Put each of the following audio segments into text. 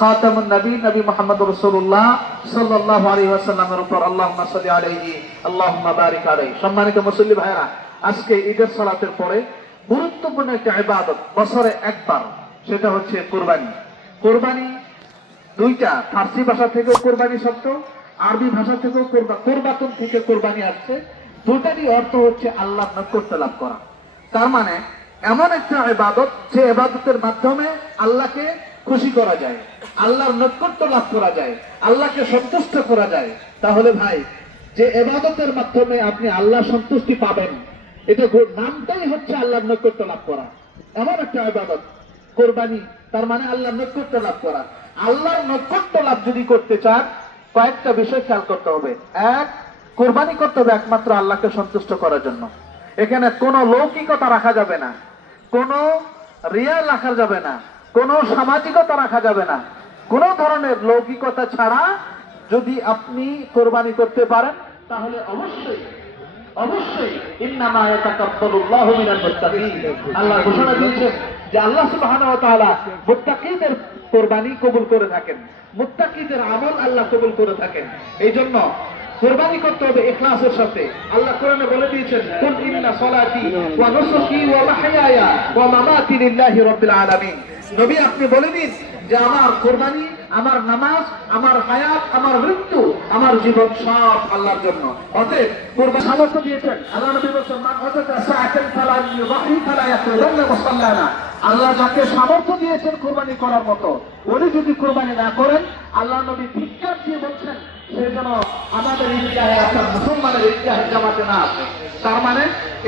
খাতামুন নবী নবী মুহাম্মদ রাসূলুল্লাহ সাল্লাল্লাহু আলাইহি ওয়াসাল্লামের উপর আল্লাহুম্মা সাল্লি আলাইহি আল্লাহুম্মা বারিক আলাইহি। সম্মানিত মুসল্লি ভাইরা, আজকে ঈদের সালাতের পরে গুরুত্বপূর্ণ একটা ইবাদত বছরে একবার, সেটা হচ্ছে কুরবানি। কুরবানি দুইটা, ফার্সি ভাষা থেকে কুরবানি শব্দ, আরবি ভাষা থেকে কুরবাতুন থেকে কুরবানি আসছে। দুটারই অর্থ হচ্ছে আল্লাহর নৈকট্য লাভ করা। তার মানে এমন একটা ইবাদত যে ইবাদতের মাধ্যমে আল্লাহকে খুশি করা যায়, আল্লাহর নৈকট্য লাভ করা যায়, আল্লাহকে সন্তুষ্ট করা যায়। তাহলে ভাই, যে ইবাদতের মাধ্যমে আপনি আল্লাহ সন্তুষ্টি পাবেন, এটা নামটাই হচ্ছে আল্লাহর নৈকট্য লাভ করা। এমন একটা ইবাদত কুরবানি, তার মানে আল্লাহর নৈকট্য লাভ করা। আল্লাহর নৈকট্য লাভ যদি করতে চান, কয়েকটা বিষয় খেয়াল করতে হবে। এক, কুরবানি করতে হবে একমাত্র আল্লাহকে সন্তুষ্ট করার জন্য। এখানে কোনো লৌকিকতা রাখা যাবে না, কোনো রিয়া রাখা যাবে না, কোনো সামাজিকতা রাখা যাবে না। কোনো ধরনের লৌকিকতা ছাড়া যদি আপনি কোরবানি করতে পারেন, তাহলে অবশ্যই অবশ্যই ইন্নামা ইয়াতাকাব্বালুল্লাহু মিনাল মুত্তাকিন। আল্লাহ ঘোষণা দিয়েছেন যে আল্লাহ সুবহানাহু ওয়া তাআলা মুত্তাকিদের কোরবানি কবুল করে থাকেন, মুত্তাকিদের আমল আল্লাহ কবুল করে থাকেন। এই জন্য কোরবানি করতে হবে ইখলাসের সাথে। আল্লাহ কোরআনে বলে দিয়েছেন, কুল ইন্না সলাতি ওয়া নুসুকি ওয়া মাহইয়ায়া ওয়া মামাতি লিল্লাহি রাব্বিল আলামিন। নবী, আপনি বলে দিন যে আমার কোরবানি, আমার নামাজ, আমার হায়াত, আমার মৃত্যু, আমার জীবন সব আল্লাহর জন্য। অতএব কোরবানি সামর্থ্য দিয়েছেন। আল্লাহ নবী বলেছেন, মান ওয়াজাদা সাআতান ফালা ইউযাহি ফালা ইয়াকুলান্না মুসাল্লানা। আল্লাহ যাকে সামর্থ্য দিয়েছেন কোরবানি করার মতো, উনি যদি কোরবানি না করেন, আল্লাহ নবী ধিক্কার দিয়ে বলছেন সে যেন আমাদের ঈদগাহে অর্থাৎ মুসলমানের ঈদগাহে জামাতে না আসে। তার মানে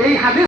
এই হাদিস